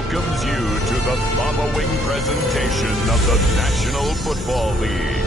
welcomes you to the following presentation of the National Football League.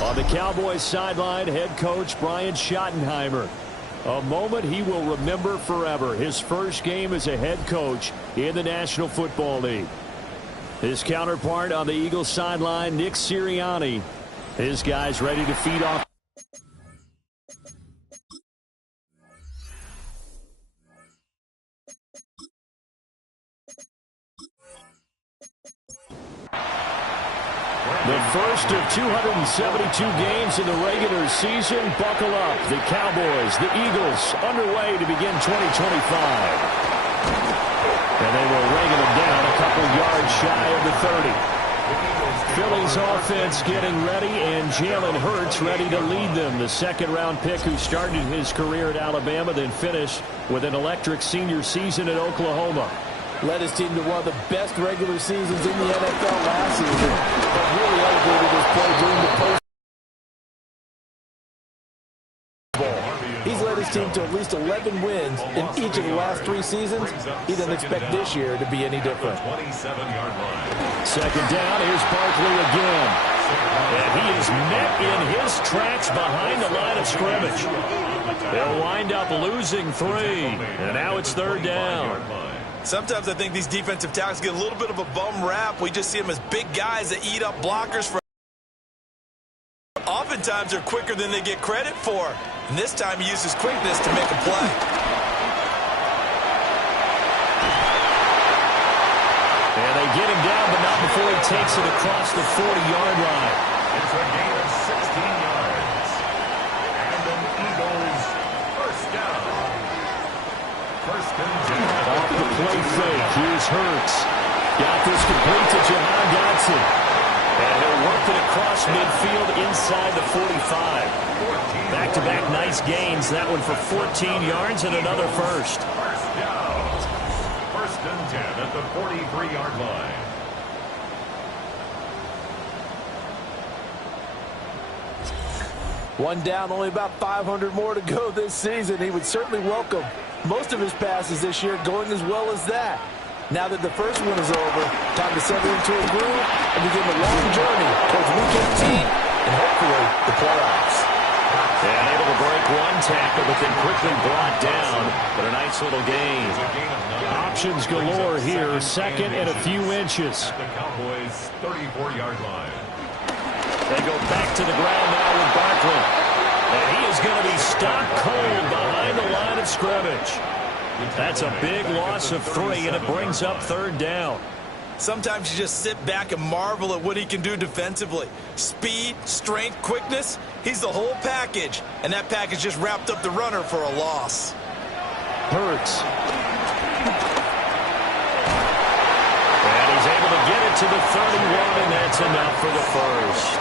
On the Cowboys sideline, head coach Brian Schottenheimer. A moment he will remember forever. His first game as a head coach in the National Football League. His counterpart on the Eagles sideline, Nick Sirianni. His guys ready to feed off. The first of 272 games in the regular season. Buckle up. The Cowboys, the Eagles, underway to begin 2025. And they were ringing them down a couple yards shy of the 30. Philly's offense getting ready, and Jalen Hurts ready to lead them. The second-round pick who started his career at Alabama, then finished with an electric senior season at Oklahoma. Led his team to one of the best regular seasons in the NFL last season, but really elevated his play during the post. He's led his team to at least 11 wins in each of the last 3 seasons. He doesn't expect this year to be any different. Second down, here's Barkley again. And he is met in his tracks behind the line of scrimmage. They'll wind up losing 3, and now it's third down. Sometimes I think these defensive tackles get a little bit of a bum rap. We just see them as big guys that eat up blockers. Oftentimes they're quicker than they get credit for. And this time he uses quickness to make a play. And they get him down, but not before he takes it across the 40-yard line. It's a gain of 16 yards. And an Eagles first down. First and 10. Off the play fake, here's Hurts. Got this complete to Jahan Dotson. And he'll work it across midfield inside the 45. Back-to-back nice gains. That one for 14 yards and another first. First down. First and 10 at the 43-yard line. One down, only about 500 more to go this season. He would certainly welcome most of his passes this year going as well as that. Now that the first one is over, time to settle into a groove and begin the long journey towards Week 18 and hopefully the playoffs. And able to break one tackle, but then quickly brought down. But a nice little gain. Options galore here. Second and a few inches. At the Cowboys' 34-yard line. They go back to the ground now with Barkley. And he is going to be stopped cold behind the line of scrimmage. That's a big loss of 3, and it brings up third down. Sometimes you just sit back and marvel at what he can do defensively. Speed, strength, quickness, he's the whole package. And that package just wrapped up the runner for a loss. Hurts. And he's able to get it to the 31, and that's enough for the first.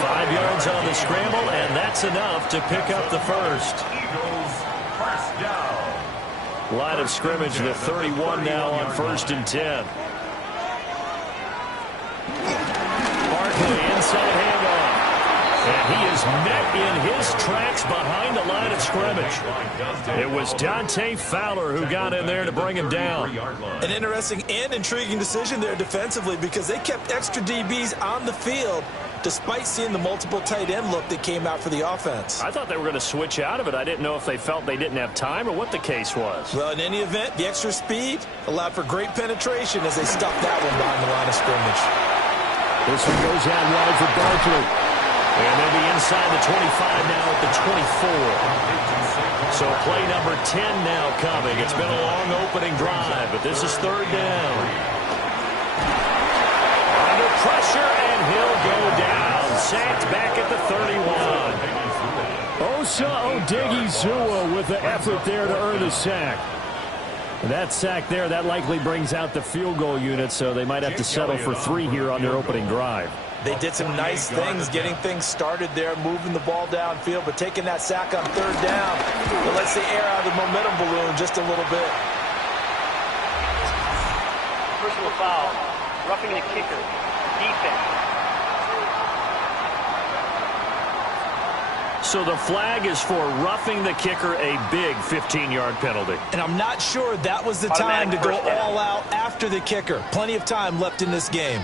5 yards on the scramble, and that's enough to pick up the first. Eagles first down. Line of scrimmage, the 31 now on first and 10. Barkley inside handoff. And he is met in his tracks behind the line of scrimmage. It was Dante Fowler who got in there to bring him down. An interesting and intriguing decision there defensively because they kept extra DBs on the field. despite seeing the multiple tight end look that came out for the offense. I thought they were going to switch out of it. I didn't know if they felt they didn't have time or what the case was. Well, in any event, the extra speed allowed for great penetration as they stuffed that one behind the line of scrimmage. This one goes out wide for Barkley. And they'll be inside the 25 now at the 24. So play number 10 now coming. It's been a long opening drive, but this is third down. Under pressure, and he'll go down. Sacked back at the 31. Osa Odighizuwa with the effort there to earn the sack. That sack there, that likely brings out the field goal unit, so they might have to settle for 3 here on their opening drive. They did some nice things getting things started there, moving the ball downfield, but taking that sack on third down, it lets the air out of the momentum balloon just a little bit. Personal foul, roughing the kicker, defense. So the flag is for roughing the kicker, a big 15-yard penalty. And I'm not sure that was the time to go all out after the kicker. Plenty of time left in this game.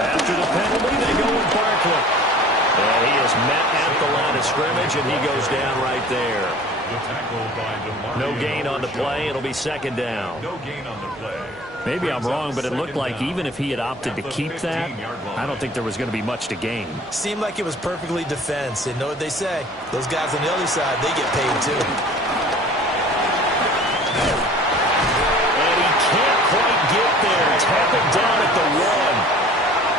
After the penalty, they go with Barkley. And he is met at the line of scrimmage, and he goes down right there. No gain on the play. It'll be second down. No gain on the play. Maybe I'm wrong, but it looked like even if he had opted to keep that, I don't think there was going to be much to gain. Seemed like it was perfectly defense. And know what they say? Those guys on the other side, they get paid too. And he can't quite get there. Tap it down at the 1.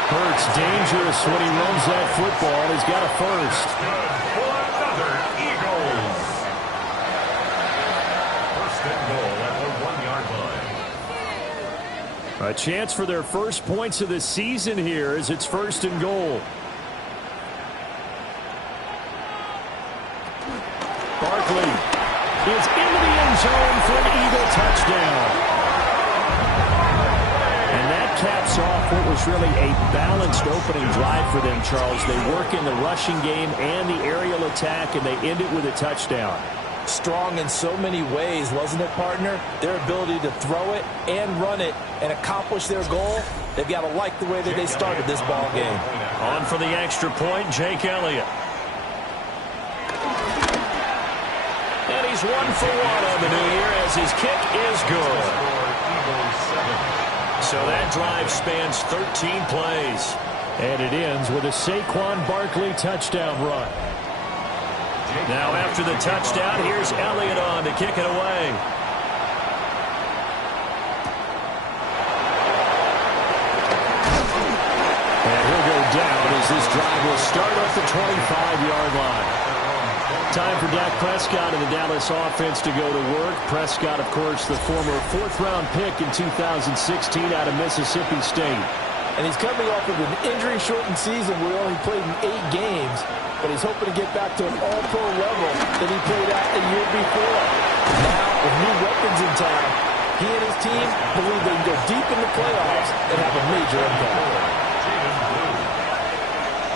Hurts dangerous when he runs that football. He's got a first. Good for another Eagles. First and goal at the 1-yard line. A chance for their first points of the season here as it's first and goal. Barkley is into the end zone for an Eagle touchdown. And that caps off what was really a balanced opening drive for them, Charles. They work in the rushing game and the aerial attack, and they end it with a touchdown. Strong in so many ways, wasn't it, partner? Their ability to throw it and run it and accomplish their goal, they've got to like the way that they started this ball game. On for the extra point, Jake Elliott. And he's 1 for 1 on the new year as his kick is good. So that drive spans 13 plays. And it ends with a Saquon Barkley touchdown run. Now after the touchdown, here's Elliott on to kick it away. And he'll go down as this drive will start off the 25-yard line. Time for Dak Prescott and the Dallas offense to go to work. Prescott, of course, the former 4th-round pick in 2016 out of Mississippi State. And he's coming off of an injury-shortened season where he only played in 8 games, but he's hoping to get back to an all-pro level that he played at the year before. Now, with new weapons in town, he and his team believe they can go deep in the playoffs and have a major impact.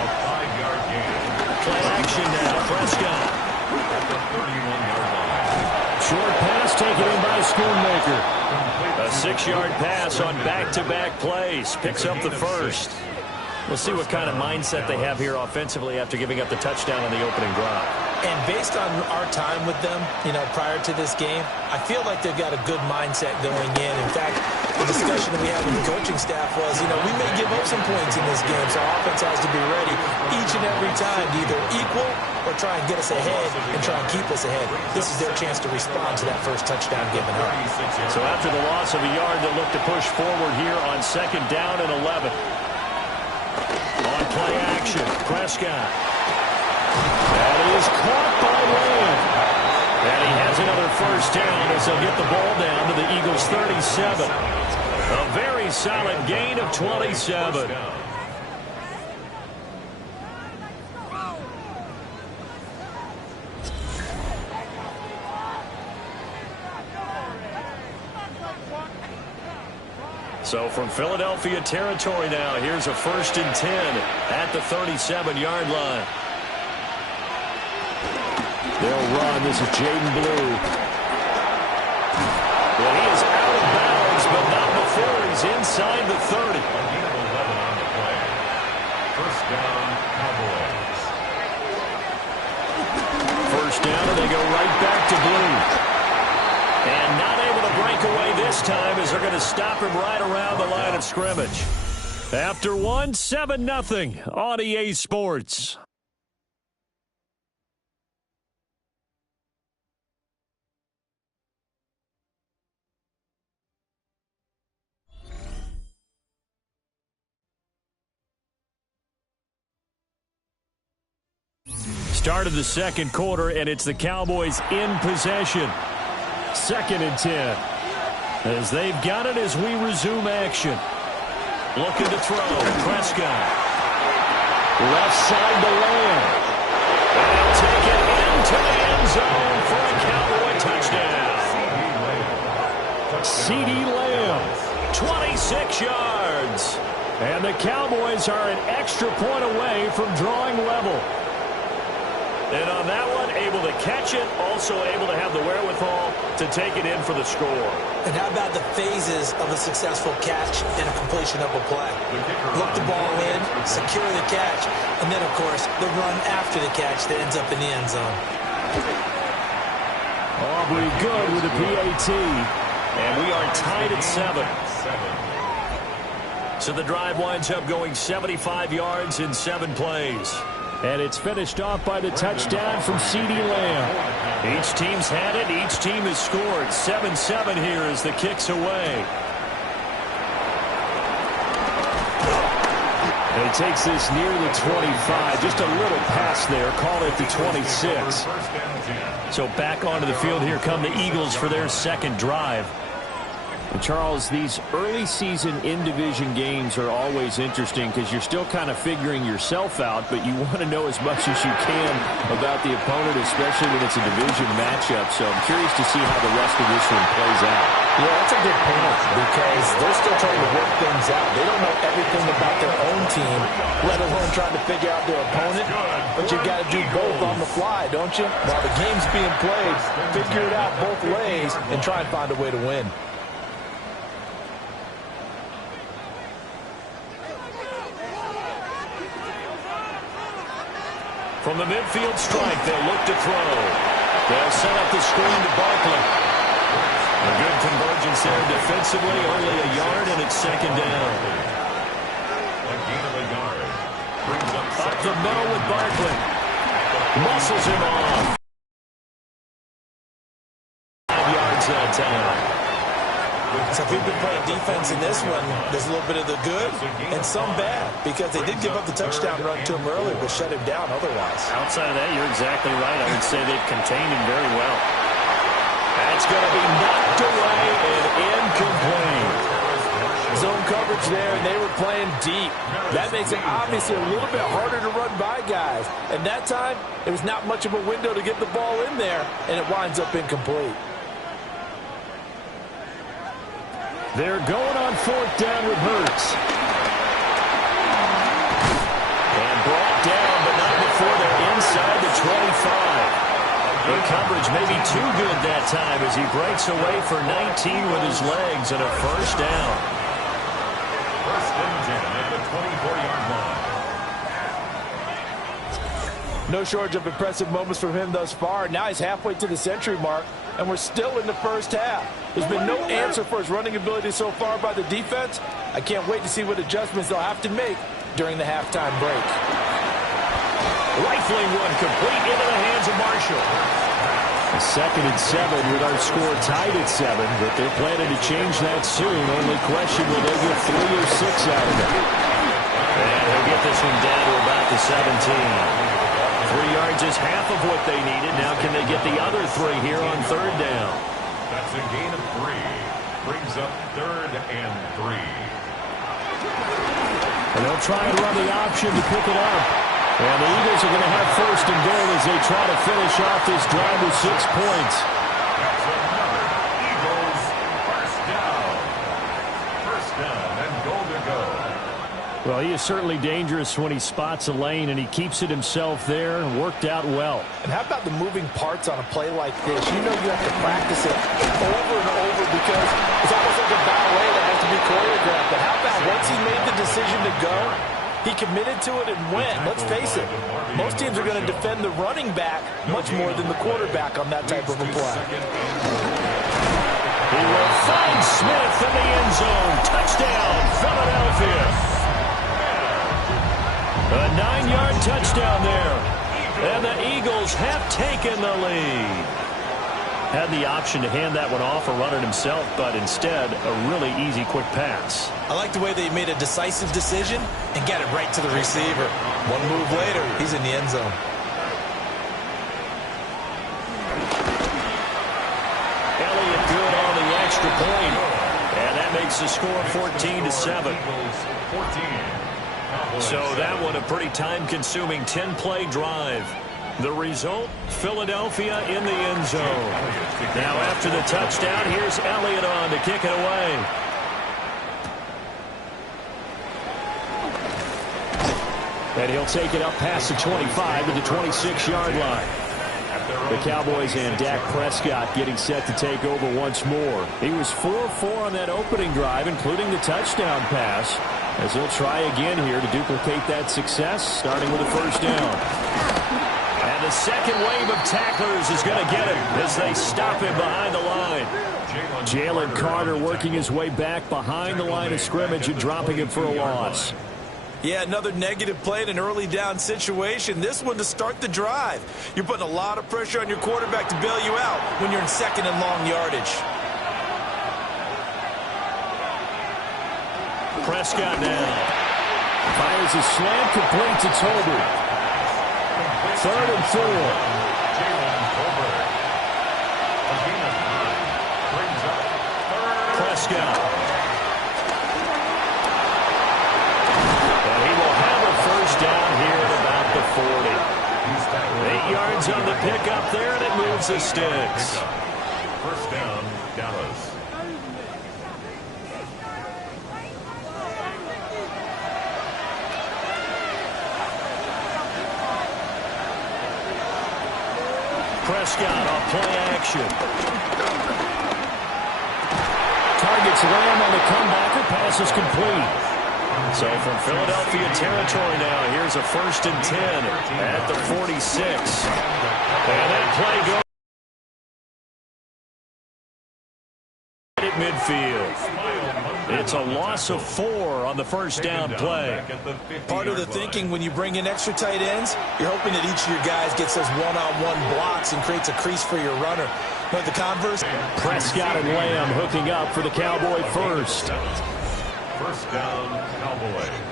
A 5-yard gain. Play action now, Prescott. At the 31-yard line. Short pass taken in by Schoonmaker. A 6-yard pass on back-to-back plays. Picks up the first. We'll see what kind of mindset they have here offensively after giving up the touchdown on the opening drive. And based on our time with them, prior to this game, I feel like they've got a good mindset going in. In fact, the discussion that we had with the coaching staff was, we may give up some points in this game, so our offense has to be ready each and every time to either equal or try and get us ahead and try and keep us ahead. This is their chance to respond to that first touchdown given up. So after the loss of a yard, they'll look to push forward here on 2nd down and 11. On play action, Prescott. That is caught by Lamb. And he has another first down as they'll get the ball down to the Eagles' 37. A very solid gain of 27. So from Philadelphia territory now, here's a 1st and 10 at the 37-yard line. They'll run. This is Jaden Blue. Well, he is out of bounds, but not before he's inside the 30. A gain of 11 on the play. First down, Cowboys. First down, and they go right back to blue. And not able to break away this time as they're going to stop him right around the line of scrimmage. After one, 7-0 on EA Sports. Start of the second quarter, and it's the Cowboys in possession. 2nd and 10. As they've got it as we resume action. Looking to throw. Prescott. Left side to Lamb. And he'll take it into the end zone for a Cowboy touchdown. CeeDee Lamb, 26 yards. And the Cowboys are an extra point away from drawing level. And on that one, able to catch it, also able to have the wherewithal to take it in for the score. And how about the phases of a successful catch and a completion of a play? Look the ball in, secure the catch, and then, of course, the run after the catch that ends up in the end zone. Aubrey good with a PAT. And we are tied at 7. So the drive winds up going 75 yards in 7 plays. And it's finished off by the touchdown from CeeDee Lamb. Each team's had it. Each team has scored. 7-7 here as the kick's away. And he takes this near the 25. Just a little pass there. Call it the 26. So back onto the field. Here come the Eagles for their second drive. And Charles, these early season in-division games are always interesting because you're still kind of figuring yourself out, but you want to know as much as you can about the opponent, especially when it's a division matchup. So I'm curious to see how the rest of this one plays out. Yeah, that's a good point because they're still trying to work things out. They don't know everything about their own team, let alone trying to figure out their opponent. But you got to do both on the fly, don't you? While the game's being played, figure it out both ways and try and find a way to win. From the midfield strike, they'll look to throw. They'll set up the screen to Barkley. A good convergence there defensively, only a yard, and it's second down. A gain of a yard. Brings Up the middle with Barkley. Muscles him off. 5 yards that time. So if we've been playing defense in this one, there's a little bit of the good and some bad because they did give up the touchdown run to him earlier but shut him down otherwise. Outside of that, you're exactly right. I would say they've contained him very well. That's going to be knocked away and incomplete. Zone coverage there, and they were playing deep. That makes it obviously a little bit harder to run by guys. And that time, there was not much of a window to get the ball in there, and it winds up incomplete. They're going on 4th down with Hurts. And brought down, but not before they're inside the 25. The coverage may be too good that time as he breaks away for 19 with his legs and a first down. First and 10 at the 24-yard line. No shortage of impressive moments from him thus far. Now he's halfway to the century mark, and we're still in the first half. There's been no answer for his running ability so far by the defense. I can't wait to see what adjustments they'll have to make during the halftime break. Rifling one complete into the hands of Marshall. 2nd and 7 with our score tied at 7, but they're planning to change that soon. Only question, will they get 3 or 6 out of it? And they'll get this one down to about the 17. 3 yards is half of what they needed. Now can they get the other 3 here on 3rd down? That's a gain of 3. Brings up 3rd and 3. And they'll try and run the option to pick it up. And the Eagles are going to have 1st and goal as they try to finish off this drive with 6 points. That's another Eagles first down. First down and goal to go. Well, he is certainly dangerous when he spots a lane, and he keeps it himself there and worked out well. And how about the moving parts on a play like this? You know you have to practice it over and over because it's almost like a ballet that has to be choreographed. But how about once he made the decision to go, he committed to it and went. Let's face it, most teams are going to defend the running back much more than the quarterback on that type of a play. He will find Smith in the end zone. Touchdown, Philadelphia. A 9-yard touchdown there. And the Eagles have taken the lead. Had the option to hand that one off or run it himself, but instead, a really easy, quick pass. I like the way they made a decisive decision and got it right to the receiver. One move later, he's in the end zone. Elliott good on the extra point. And that makes the score 14-7. So that one a pretty time-consuming 10-play drive. The result, Philadelphia in the end zone. Now after the touchdown, here's Elliott on to kick it away. And he'll take it up past the 25 to the 26-yard line. The Cowboys and Dak Prescott getting set to take over once more. He was 4-4 on that opening drive, including the touchdown pass, as he'll try again here to duplicate that success, starting with a first down. And the second wave of tacklers is going to get him as they stop him behind the line. Jalen Carter working his way back behind the line of scrimmage and dropping him for a loss. Yeah, another negative play in an early down situation. This one to start the drive. You're putting a lot of pressure on your quarterback to bail you out when you're in second and long yardage. Prescott now fires a slant complete to Tolbert. 3rd and 4. Prescott. And he will have a first down here at about the 40. 8 yards on the pickup there, and it moves the sticks. First down, Dallas. Prescott off play action. Targets Lamb on the comebacker. Pass is complete. So from Philadelphia territory now, here's a 1st and 10 at the 46. And that play goes at midfield. It's a loss of 4 on the first down play. Part of the thinking when you bring in extra tight ends, you're hoping that each of your guys gets those one-on-one blocks and creates a crease for your runner. But the converse, Prescott and Lamb hooking up for the Cowboy first. First down, Cowboys.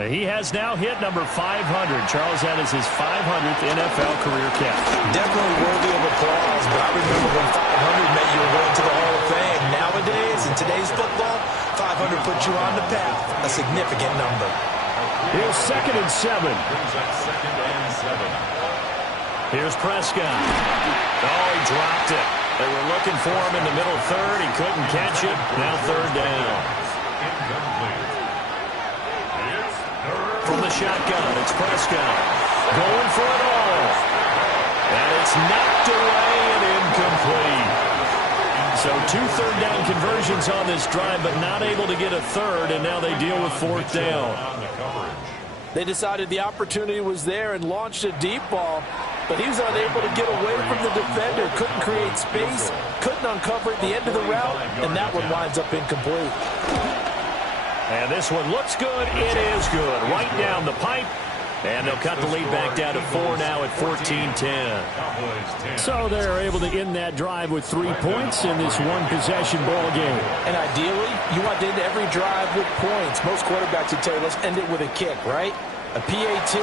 He has now hit number 500. Charles, that is his 500th NFL career catch. Definitely worthy of applause, but I remember when 500 meant you were going to the Hall of Fame. Nowadays, in today's football, 500 puts you on the path, a significant number. Here's 2nd and 7. Brings up 2nd and 7. Here's Prescott. Oh, he dropped it. They were looking for him in the middle 3rd. He couldn't catch it. Now 3rd down. Incomplete. From the shotgun, it's Prescott. Going for it all. And it's knocked away and incomplete. So 2 third down conversions on this drive, but not able to get a 3rd, and now they deal with 4th down. They decided the opportunity was there and launched a deep ball, but he was unable to get away from the defender, couldn't create space, couldn't uncover at the end of the route, and that one winds up incomplete. And this one looks good. It is good. Right down the pipe. And they'll cut the lead back down to 4 now at 14-10. So they're able to end that drive with 3 points in this one-possession ball game. And ideally, you want to end every drive with points. Most quarterbacks would tell you, let's end it with a kick, right? A PAT,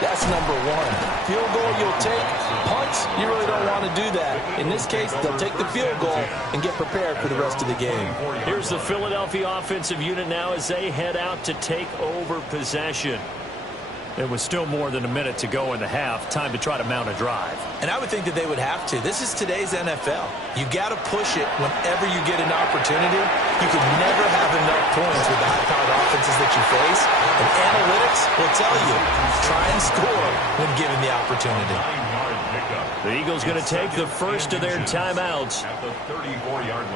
that's number 1. Field goal you'll take. Punts, you really don't want to do that. In this case, they'll take the field goal and get prepared for the rest of the game. Here's the Philadelphia offensive unit now as they head out to take over possession. It was still more than a minute to go in the half. Time to try to mount a drive. And I would think that they would have to. This is today's NFL. You got to push it whenever you get an opportunity. You can never have enough points with the high-powered offenses that you face. And analytics will tell you, try and score when given the opportunity. The Eagles going to take the first of their timeouts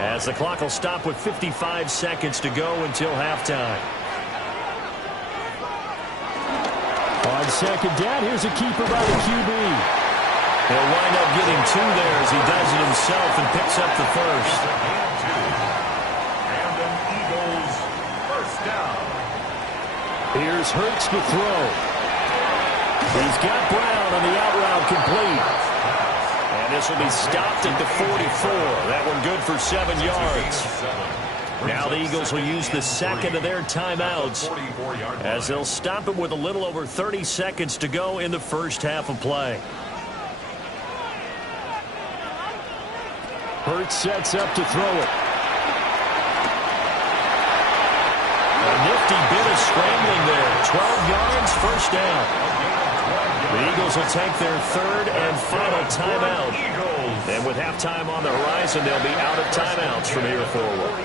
as the clock will stop with 55 seconds to go until halftime. On second down, here's a keeper by the QB. He'll wind up getting two there as he does it himself and picks up the first. And an Eagles first down. Here's Hurts to throw. He's got Brown on the out route complete. And this will be stopped at the 44. That one good for 7 yards. Now the Eagles will use the second of their timeouts as they'll stop it with a little over 30 seconds to go in the first half of play. Hurts sets up to throw it. A nifty bit of scrambling there. 12 yards, first down. The Eagles will take their third and final timeout. And with halftime on the horizon, they'll be out of timeouts from here forward.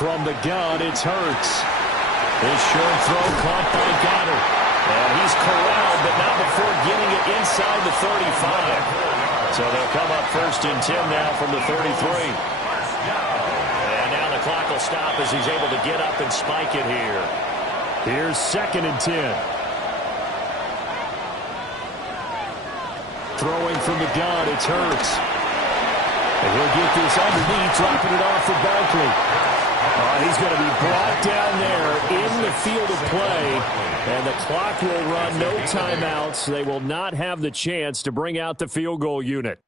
From the gun, it's Hurts. His short throw caught by Goddard. And he's corralled, but not before getting it inside the 35. So they'll come up first and 10 now from the 33. And now the clock will stop as he's able to get up and spike it here. Here's second and 10. Throwing from the gun, it's Hurts. And he'll get this underneath, dropping it off for Barkley. He's going to be brought down there in the field of play, and the clock will run no timeouts. They will not have the chance to bring out the field goal unit.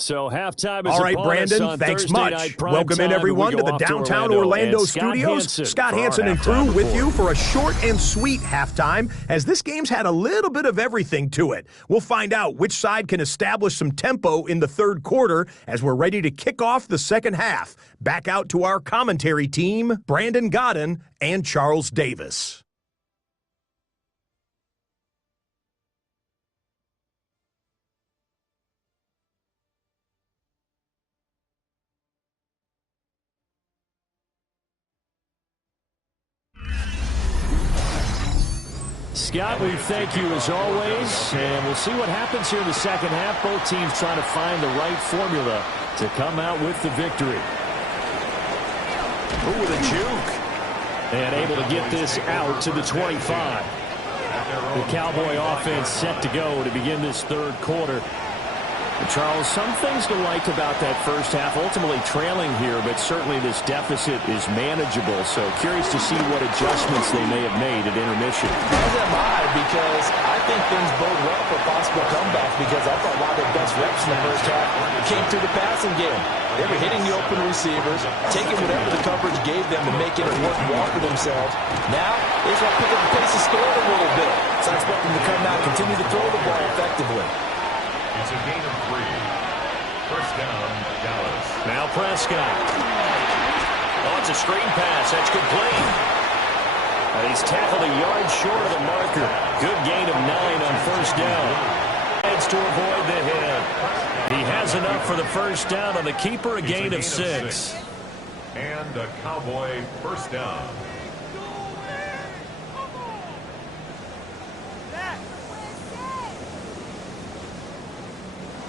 So halftime is all right, Brandon, thanks Thursday much. Welcome in, everyone, to the downtown Orlando studios. Scott Hansen and crew with you for a short and sweet halftime, as this game's had a little bit of everything to it. We'll find out which side can establish some tempo in the third quarter as we're ready to kick off the second half. Back out to our commentary team, Brandon Godden and Charles Davis. Scott, we thank you as always, and we'll see what happens here in the second half. Both teams trying to find the right formula to come out with the victory. Ooh, with a juke. And able to get this out to the 25. The Cowboy offense set to go to begin this third quarter. And Charles, some things to like about that first half. Ultimately trailing here, but certainly this deficit is manageable. So curious to see what adjustments they may have made at intermission. As am I, because I think things bode well for possible comeback, because I thought a lot of their best reps in the first half came through the passing game. They were hitting the open receivers, taking whatever the coverage gave them to make it work well for themselves. Now, they just want to pick up the pace of scoring a little bit. So I expect them to come out and continue to throw the ball effectively. It's a gain of 3. First down, Dallas. Now Prescott. Oh, it's a screen pass. That's complete. And he's tackled a yard short of the marker. Good gain of 9 on first down. Heads to avoid the hit. He has enough for the first down on the keeper, a gain of 6. And a Cowboy first down.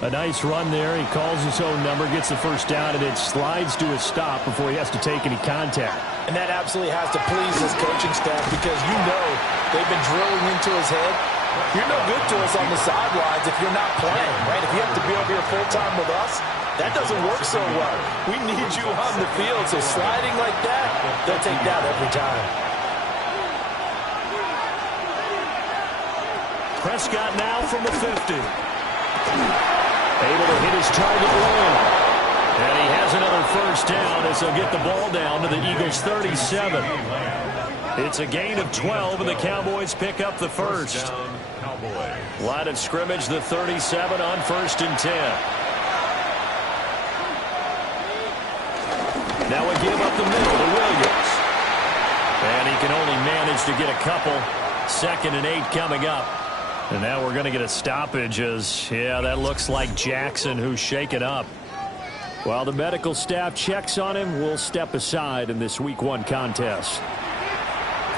A nice run there. He calls his own number, gets the first down, and then slides to a stop before he has to take any contact. And that absolutely has to please his coaching staff, because you know they've been drilling into his head. You're no good to us on the sidelines if you're not playing, right? If you have to be over here full-time with us, that doesn't work so well. We need you on the field, so sliding like that, they'll take that every time. Prescott now from the 50. Able to hit his target low. And he has another first down as they'll get the ball down to the Eagles' 37. It's a gain of 12, and the Cowboys pick up the first. Line of scrimmage, the 37 on 1st and 10. Now a give up the middle to Williams. And he can only manage to get a couple. 2nd and 8 coming up. And now we're going to get a stoppage as, yeah, that looks like Jackson who's shaken up. While the medical staff checks on him, we'll step aside in this Week 1 contest.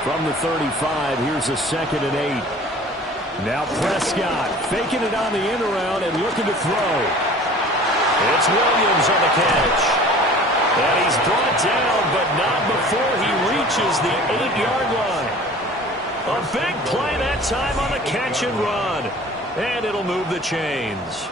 From the 35, here's a 2nd and 8. Now Prescott faking it on the end around and looking to throw. It's Williams on the catch. And he's brought down, but not before he reaches the 8-yard line. A big play that time on the catch and run. And it'll move the chains.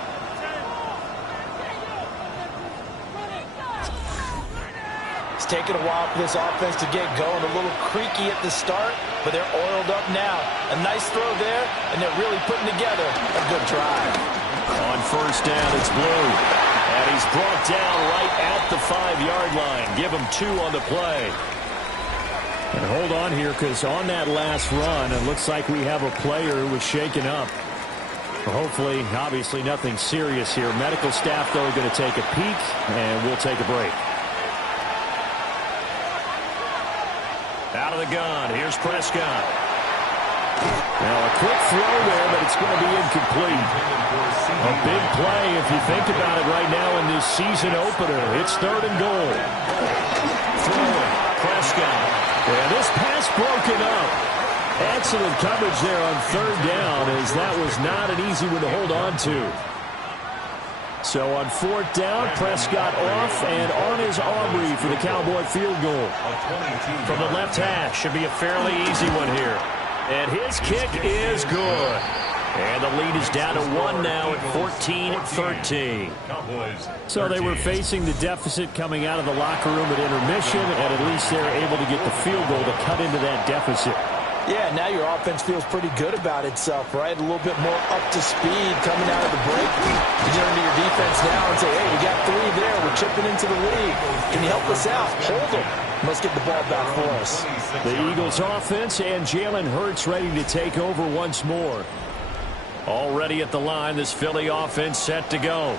It's taken a while for this offense to get going. A little creaky at the start, but they're oiled up now. A nice throw there, and they're really putting together a good drive. On 1st down, it's Blue. And he's brought down right at the 5-yard line. Give him 2 on the play. And hold on here, because on that last run, it looks like we have a player who was shaken up. Hopefully, obviously nothing serious here. Medical staff, though, are going to take a peek, and we'll take a break. Out of the gun, here's Prescott. Now a quick throw there, but it's going to be incomplete. A big play if you think about it right now in this season opener. It's 3rd and goal. Throwing, Prescott. And this pass broken up. Excellent coverage there on 3rd down, as that was not an easy one to hold on to. So on 4th down, Prescott off and on his Aubrey for the Cowboy field goal. From the left hash, should be a fairly easy one here. And his kick is good. And the lead is down to 1 now at 14-13. So they were facing the deficit coming out of the locker room at intermission, and at least they're able to get the field goal to cut into that deficit. Yeah, now your offense feels pretty good about itself, right? A little bit more up to speed coming out of the break. You turn to your defense now and say, hey, we got 3 there. We're chipping into the lead. Can you help us out? Hold them. Let's get the ball back for us. The Eagles offense and Jalen Hurts ready to take over once more. Already at the line, this Philly offense set to go.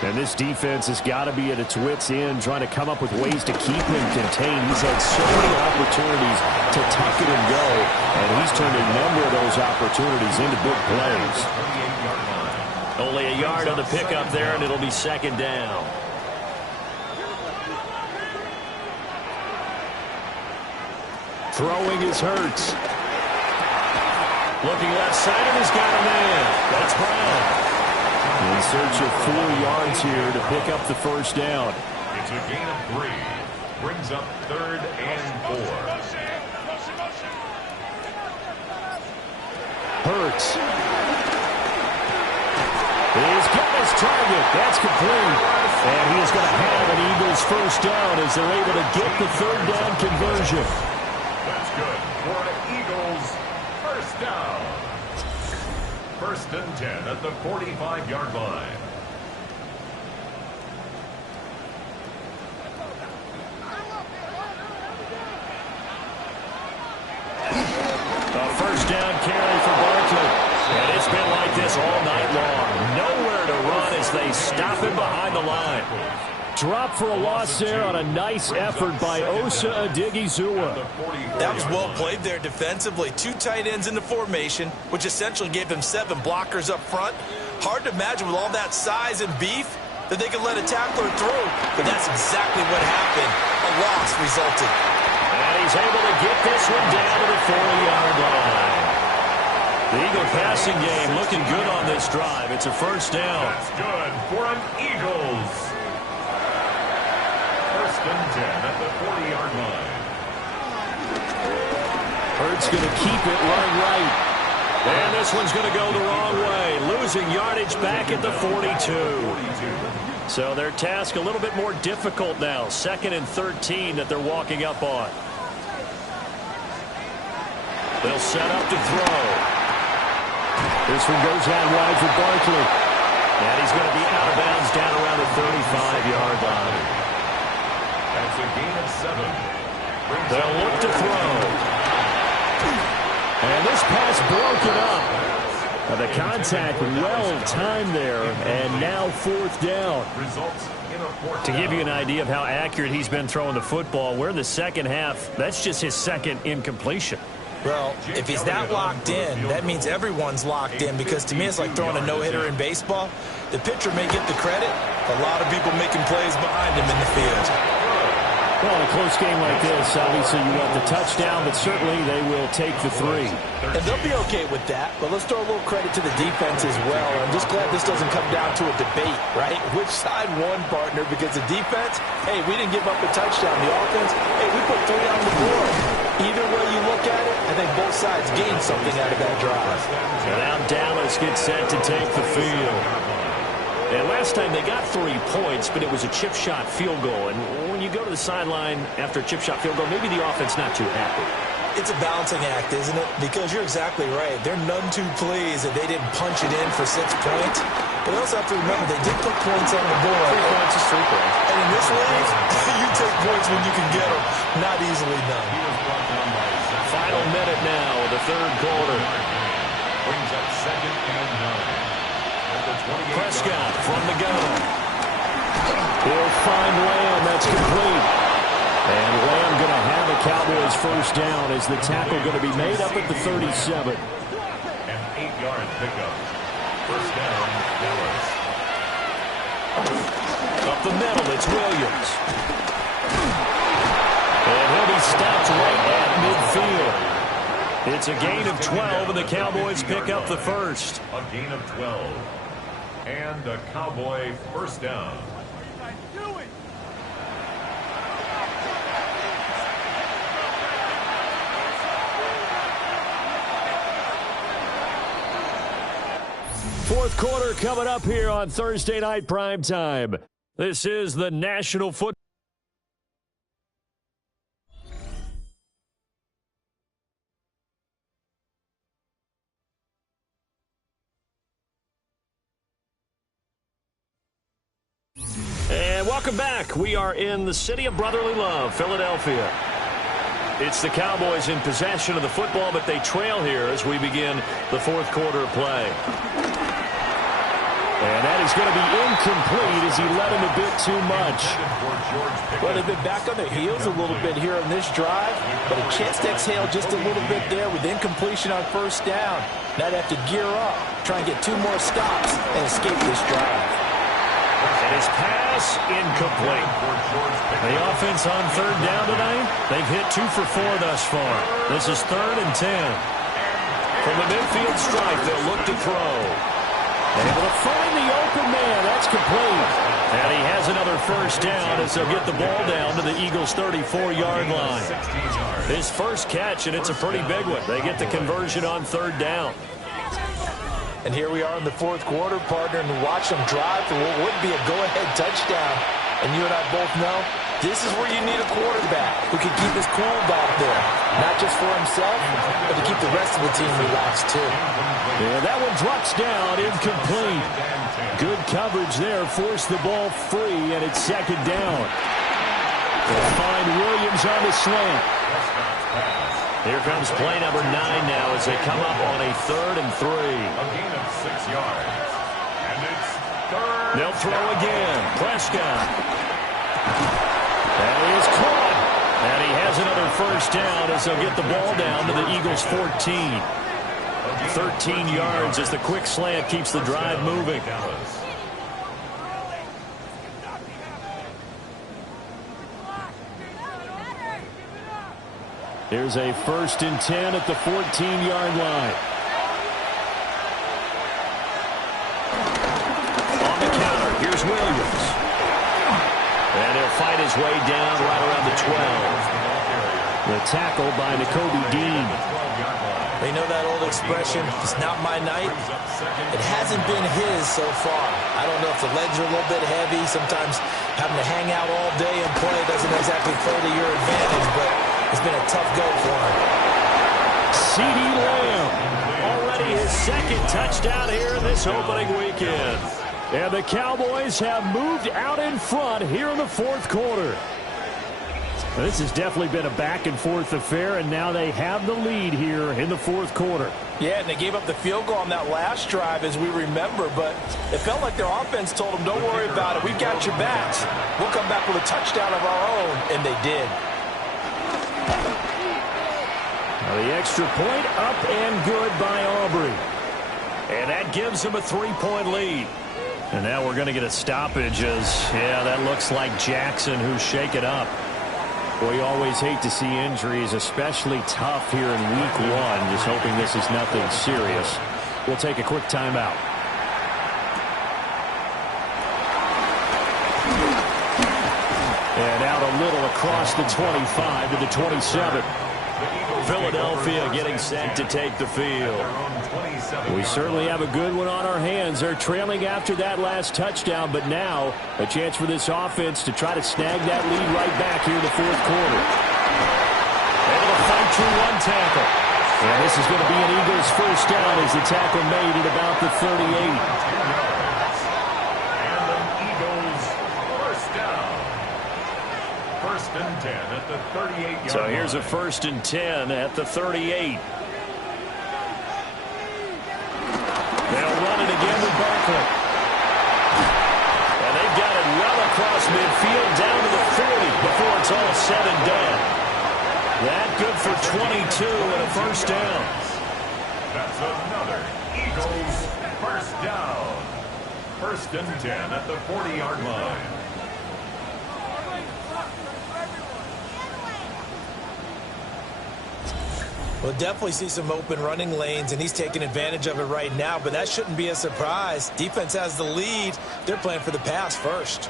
And this defense has got to be at its wits' end, trying to come up with ways to keep him contained. He's had so many opportunities to tuck it and go, and he's turned a number of those opportunities into big plays. Only a yard on the pickup there, and it'll be 2nd down. Throwing is Hurts. Looking left side, and he's got a man. That's Brown. In search of 4 yards here to pick up the 1st down. It's a gain of 3. Brings up 3rd and 4. Hurts. He's got his target. That's complete. And he is going to have an Eagles 1st down as they're able to get the 3rd down conversion. That's good for an Eagles 1st down. 1st and 10 at the 45-yard line. A 1st down carry for Barkley. And it's been like this all night long. Nowhere to run as they stop him behind the line. Drop for a loss there on a nice effort by Osa Odighizuwa. That was well played there defensively. 2 tight ends in the formation, which essentially gave him 7 blockers up front. Hard to imagine with all that size and beef that they could let a tackler through. But that's exactly what happened. A loss resulted. And he's able to get this one down to the 40-yard line. The Eagle passing game looking good on this drive. It's a 1st down. That's good for an Eagles 1st and 10 at the 40-yard line. Hurts going to keep it running right. And this one's going to go the wrong way. Losing yardage back at the 42. So their task a little bit more difficult now. 2nd and 13 that they're walking up on. They'll set up to throw. This one goes out wide for Barkley. And he's going to be out of bounds down around the 35-yard line. That's a gain of 7. They'll look to throw. And this pass broken up. The contact well timed there, and now fourth down. To give you an idea of how accurate he's been throwing the football, we're in the second half. That's just his second incompletion. Well, if he's not locked in, that means everyone's locked in, because to me it's like throwing a no-hitter in baseball. The pitcher may get the credit, a lot of people making plays behind him in the field. Well, in a close game like this, obviously you want the touchdown, but certainly they will take the 3. And they'll be okay with that, but let's throw a little credit to the defense as well. I'm just glad this doesn't come down to a debate, right? Which side won, partner? Because the defense, hey, we didn't give up a touchdown. The offense, hey, we put 3 on the board. Either way you look at it, I think both sides gained something out of that drive. And now Dallas gets set to take the field. And last time they got 3 points, but it was a chip shot field goal. And when you go to the sideline after a chip shot field goal, maybe the offense not too happy. It's a balancing act, isn't it? Because you're exactly right. They're none too pleased that they didn't punch it in for 6 points. But you also have to remember they did put points on the board. 3 points is 3 points. And in this league, you take points when you can get them. Not easily done. Final minute now of the third quarter. Brings up 2nd and 9. Prescott from the gun. He'll find Lamb. That's complete. And Lamb going to have a Cowboys first down as the tackle going to be made up at the 37. An 8-yard pickup. First down, Dallas. Up the middle, it's Williams. And he'll be stopped right at midfield. It's a gain of 12, and the Cowboys pick up the first. A gain of 12. And a Cowboy first down. Fourth quarter coming up here on Thursday Night Prime Time. This is the National Football. And welcome back. We are in the city of brotherly love, Philadelphia. It's the Cowboys in possession of the football, but they trail here as we begin the fourth quarter of play. And that is going to be incomplete as he led him a bit too much. Well, they've been back on their heels a little bit here on this drive, but a chance to exhale just a little bit there with incompletion on first down. Now they have to gear up, try and get 2 more stops and escape this drive. And his pass incomplete. The offense on third down tonight, they've hit 2 for 4 thus far. This is 3rd and 10. From the midfield stripe, they'll look to throw. Able to find the open man. That's complete. And he has another first down as they'll get the ball down to the Eagles' 34-yard line. His first catch, and it's a pretty big one. They get the conversion on third down. And here we are in the fourth quarter, partner, and watch them drive for what would be a go-ahead touchdown. And you and I both know this is where you need a quarterback who can keep his cool back there. Not just for himself, but to keep the rest of the team relaxed, too. Yeah, that one drops down, incomplete. Good coverage there, forced the ball free, and it's second down. They'll find Williams on the slant. Here comes play number 9 now as they come up on a 3rd and 3. A gain of 6 yards. And it's 3rd. They'll throw again. Prescott. And he is caught. And he has another first down as they'll get the ball down to the Eagles' 14. 13 yards as the quick slant keeps the drive moving. Here's a 1st and 10 at the 14-yard line. On the counter, here's Williams. And he'll fight his way down right around the 12. The tackle by Nakobe Dean. They know that old expression, it's not my night. It hasn't been his so far. I don't know if the legs are a little bit heavy. Sometimes having to hang out all day and play doesn't exactly play to your advantage, but it's been a tough go for him. CeeDee Lamb, already his 2nd touchdown here in this opening weekend. And the Cowboys have moved out in front here in the fourth quarter. This has definitely been a back-and-forth affair, and now they have the lead here in the fourth quarter. Yeah, and they gave up the field goal on that last drive, as we remember, but it felt like their offense told them, don't worry about it. We've got your backs. We'll come back with a touchdown of our own, and they did. Now the extra point up and good by Aubrey. And that gives them a 3-point lead. And now we're going to get a stoppage as, yeah, that looks like Jackson who's shaken up. Well, you always hate to see injuries, especially tough here in week one. Just hoping this is nothing serious. We'll take a quick timeout. And out a little across the 25 to the 27. Philadelphia getting set to take the field. We certainly have a good one on our hands. They're trailing after that last touchdown, but now a chance for this offense to try to snag that lead right back here in the fourth quarter. Able to fight through one tackle. And this is going to be an Eagles first down as the tackle made at about the 38. And 10 at the 38-yard line. So here's a 1st and 10 at the 38. They'll run it again with Barkley. And they've got it well across midfield down to the 40 before it's all said and done. That good for 22 and a first down. That's another Eagles first down. 1st and 10 at the 40-yard line. We'll definitely see some open running lanes, and he's taking advantage of it right now, but that shouldn't be a surprise. Defense has the lead. They're playing for the pass first.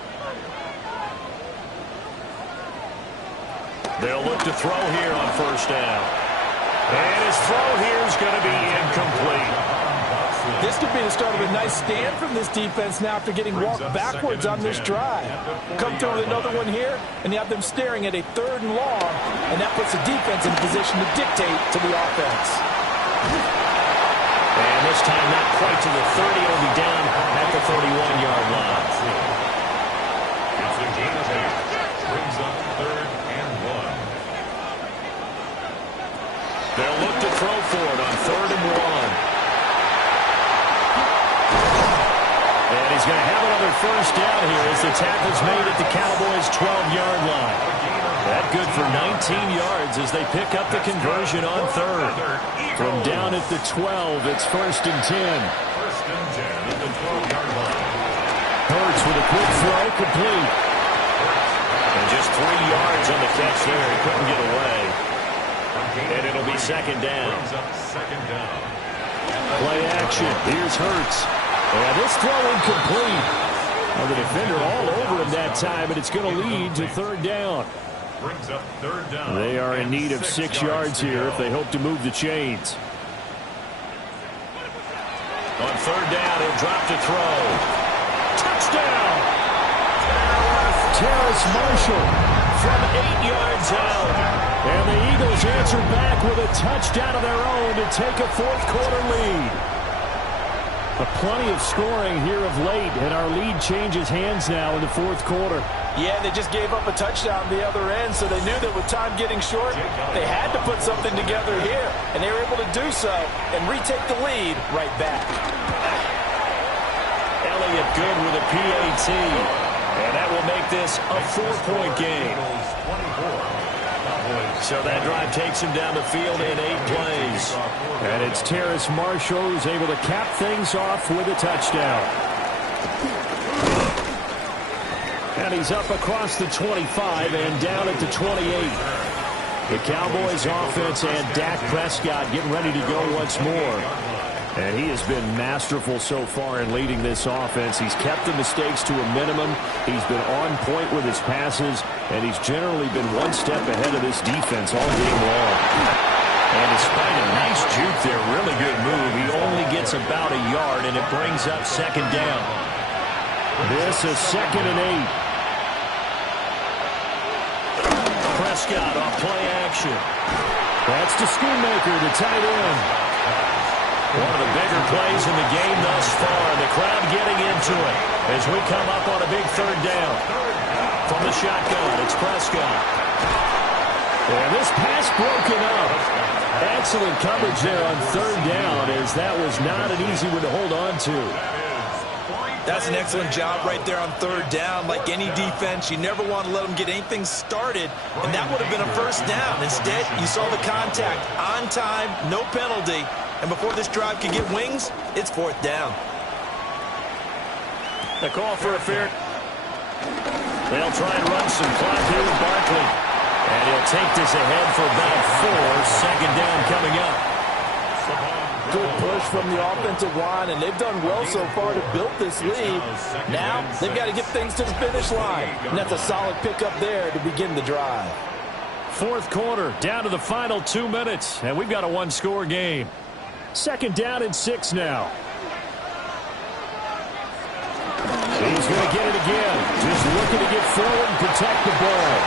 They'll look to throw here on first down. And his throw here is going to be incomplete. This could be the start of a nice stand from this defense now after getting walked backwards on this drive. Come through with another one here, and you have them staring at a 3rd and long, and that puts the defense in a position to dictate to the offense. And this time not quite to the 30. It'll be down at the 31-yard line. It's a gain of 8. Brings up 3rd and 1. They'll look to throw for it on 3rd and 1. And he's going to have another first down here as the tackle's made at the Cowboys' 12-yard line. That good for 19 yards as they pick up the conversion on 3rd. From down at the 12, it's 1st and 10. 1st and 10 at the 12-yard line. Hurts with a quick throw, complete. And just 3 yards on the catch there. He couldn't get away. And it'll be 2nd down. Play action. Here's Hurts. And this throw incomplete. Well, the defender all over him that time, and it's going to lead to 3rd down. Brings up 3rd down. They are in need of 6 yards here if they hope to move the chains. On 3rd down, he'll drop to throw. Touchdown! Terrace Marshall from 8 yards out. And the Eagles answer back with a touchdown of their own to take a fourth quarter lead. But plenty of scoring here of late, and our lead changes hands now in the fourth quarter. Yeah, they just gave up a touchdown the other end, so they knew that with time getting short, they had to put something together here, and they were able to do so and retake the lead right back. Elliott good with a PAT, and that will make this a 4-point game. So that drive takes him down the field in 8 plays. And it's Terrace Marshall who's able to cap things off with a touchdown. And he's up across the 25 and down at the 28. The Cowboys offense and Dak Prescott getting ready to go once more. And he has been masterful so far in leading this offense. He's kept the mistakes to a minimum. He's been on point with his passes, and he's generally been one step ahead of this defense all game long. And despite a nice juke there, really good move, he only gets about a yard, and it brings up 2nd down. This is 2nd and 8. Prescott off play action. That's to Schoonmaker, the tight end. One of the bigger plays in the game thus far. The crowd getting into it as we come up on a big 3rd down. From the shotgun, it's Prescott. And this pass broken up. Excellent coverage there on third down, as that was not an easy one to hold on to. That's an excellent job right there on third down. Like any defense, you never want to let them get anything started, and that would have been a first down. Instead, you saw the contact on time, no penalty, and before this drive could get wings, it's fourth down. The call for a fair. They'll try and run some clock here with Barkley, and he'll take this ahead for about 4. Second down coming up. Good push from the offensive line, and they've done well so far to build this lead. Now they've got to get things to the finish line, and that's a solid pickup there to begin the drive. Fourth quarter, down to the final 2 minutes, and we've got a one-score game. Second down and 6 now. He's going to get it again, just looking to get forward and protect the ball.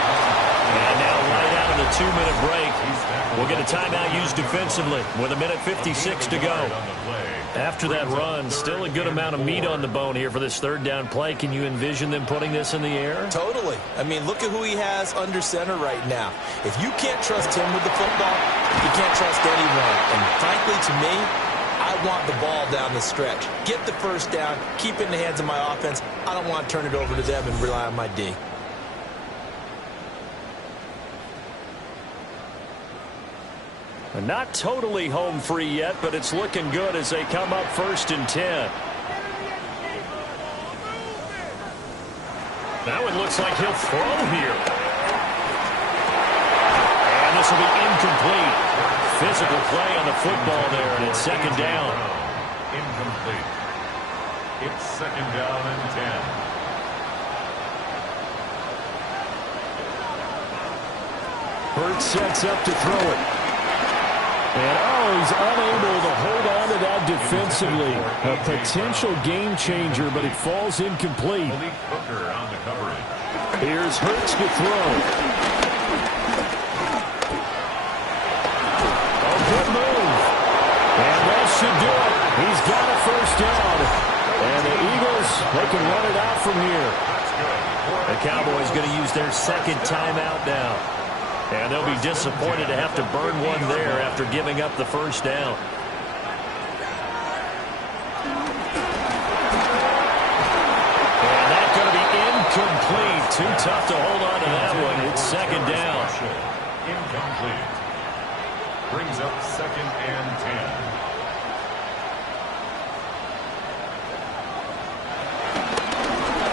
And now right out of the 2-minute break, we'll get a timeout used defensively with 1:56 to go. After that run, still a good amount of meat on the bone here for this third down play. Can you envision them putting this in the air? Totally. I mean, look at who he has under center right now. If you can't trust him with the football, you can't trust anyone. And frankly, to me, I want the ball down the stretch. Get the first down, keep it in the hands of my offense. I don't want to turn it over to them and rely on my D. Not totally home free yet, but it's looking good as they come up 1st and 10. Now it looks like he'll throw here. And this will be incomplete. Physical play on the football there, and it's second down. Incomplete. It's second down and 10. Hurts sets up to throw it. And, he's unable to hold on to that defensively. A potential game changer, but it falls incomplete. Here's Hurts to throw. Oh, good move. And that should do it. He's got a first down. And the Eagles, they can run it out from here. The Cowboys going to use their second timeout now. And they'll be disappointed to have to burn one there after giving up the first down. And that's going to be incomplete. Too tough to hold on to that one. It's second down. Incomplete. Brings up second and 10.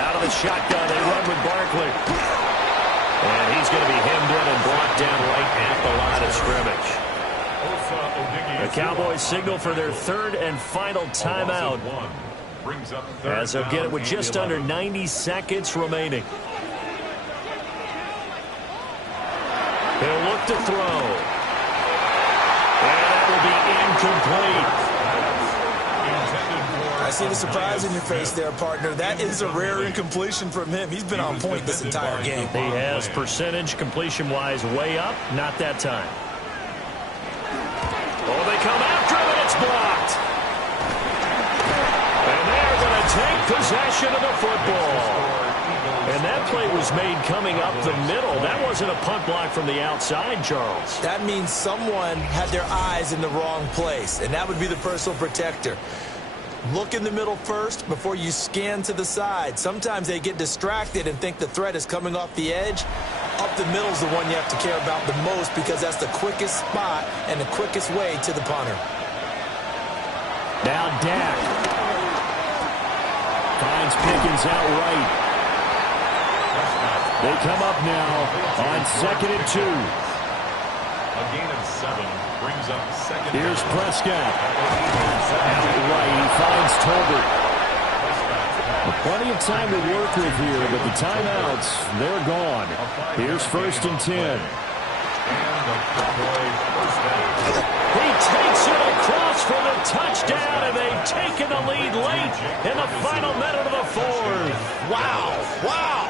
Out of the shotgun, they run with Barkley. And he's going to be hemmed in and brought down right at the line of scrimmage. The Cowboys signal for their third and final timeout, as they'll get it with just under 90 seconds remaining. He'll look to throw. And that will be incomplete. I see the surprise in your face there, partner. That is a rare incompletion from him. He's been on point this entire game. He has percentage completion-wise way up. Not that time. Oh, they come after him, and it's blocked. And they're going to take possession of the football. And that play was made coming up the middle. That wasn't a punt block from the outside, Charles. That means someone had their eyes in the wrong place, and that would be the personal protector. Look in the middle first before you scan to the side. Sometimes they get distracted and think the threat is coming off the edge. Up the middle is the one you have to care about the most, because that's the quickest spot and the quickest way to the punter. Now Dak finds Pickens out right. They come up now on 2nd and 2. A gain of 7 brings up second. Here's Prescott. Out right, he finds Tolbert. Plenty of time to work with here, but the timeouts, they're gone. Here's 1st and 10. He takes it across for the touchdown, and they've taken the lead late in the final minute of the fourth. Wow, wow.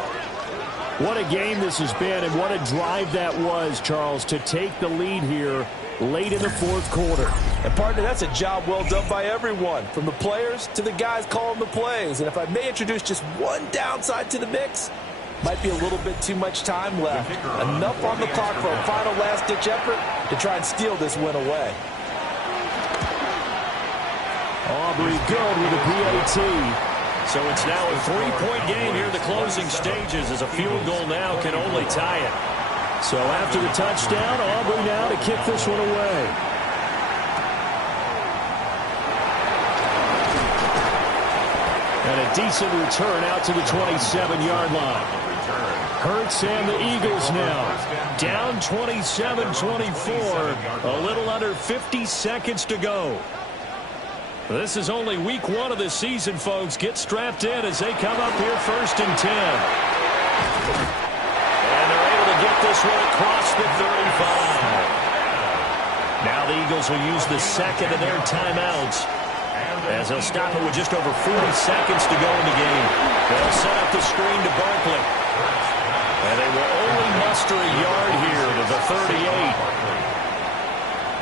What a game this has been, and what a drive that was, Charles, to take the lead here late in the fourth quarter. And, partner, that's a job well done by everyone, from the players to the guys calling the plays. And if I may introduce just one downside to the mix, Might be a little bit too much time left. Enough on the clock for a final last-ditch effort to try and steal this win away. Aubrey good with a PAT. So it's now a 3-point game here in the closing stages, as a field goal now can only tie it. So after the touchdown, Aubrey now to kick this one away. And a decent return out to the 27-yard line. Hurts and the Eagles now down 27-24. A little under 50 seconds to go. This is only week 1 of the season, folks. Get strapped in as they come up here 1st and 10. And they're able to get this one across the 35. Now the Eagles will use the second of their timeouts, as they'll stop it with just over 40 seconds to go in the game. They'll set up the screen to Barkley. And they will only muster a yard here to the 38.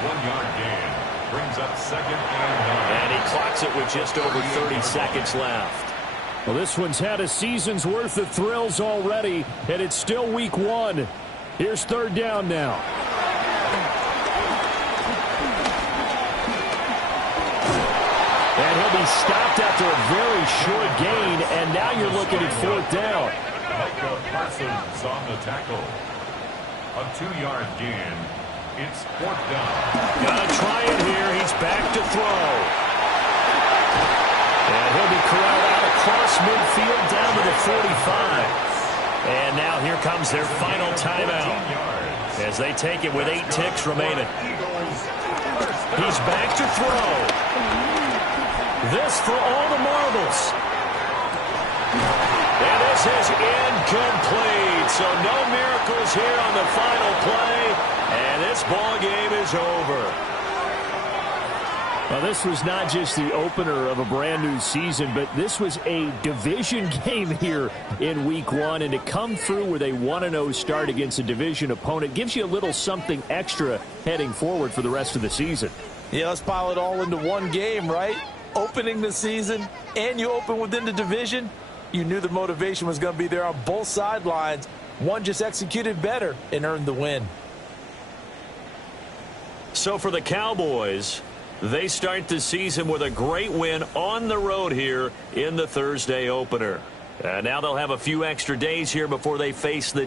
1 yard gain brings up 2nd and 9. And he clocks it with just over 30 seconds left. Well, this one's had a season's worth of thrills already, and it's still week 1. Here's 3rd down now. And he'll be stopped after a very short gain, and now you're looking at 4th down. Micah Parsons on the tackle. A 2-yard gain. It's 4th down. Gonna try it here. He's back to throw. And he'll be corralled out across midfield down to the 45. And now here comes their final timeout, as they take it with 8 ticks remaining. He's back to throw. This for all the marbles. And this is incomplete. So no miracles here on the final play. And this ball game is over. Well, this was not just the opener of a brand new season, but this was a division game here in week 1. And to come through with a 1-0 start against a division opponent gives you a little something extra heading forward for the rest of the season. Yeah, let's pile it all into one game, right? Opening the season, and you open within the division. You knew the motivation was going to be there on both sidelines. One just executed better and earned the win. So for the Cowboys, they start the season with a great win on the road here in the Thursday opener. Now they'll have a few extra days here before they face the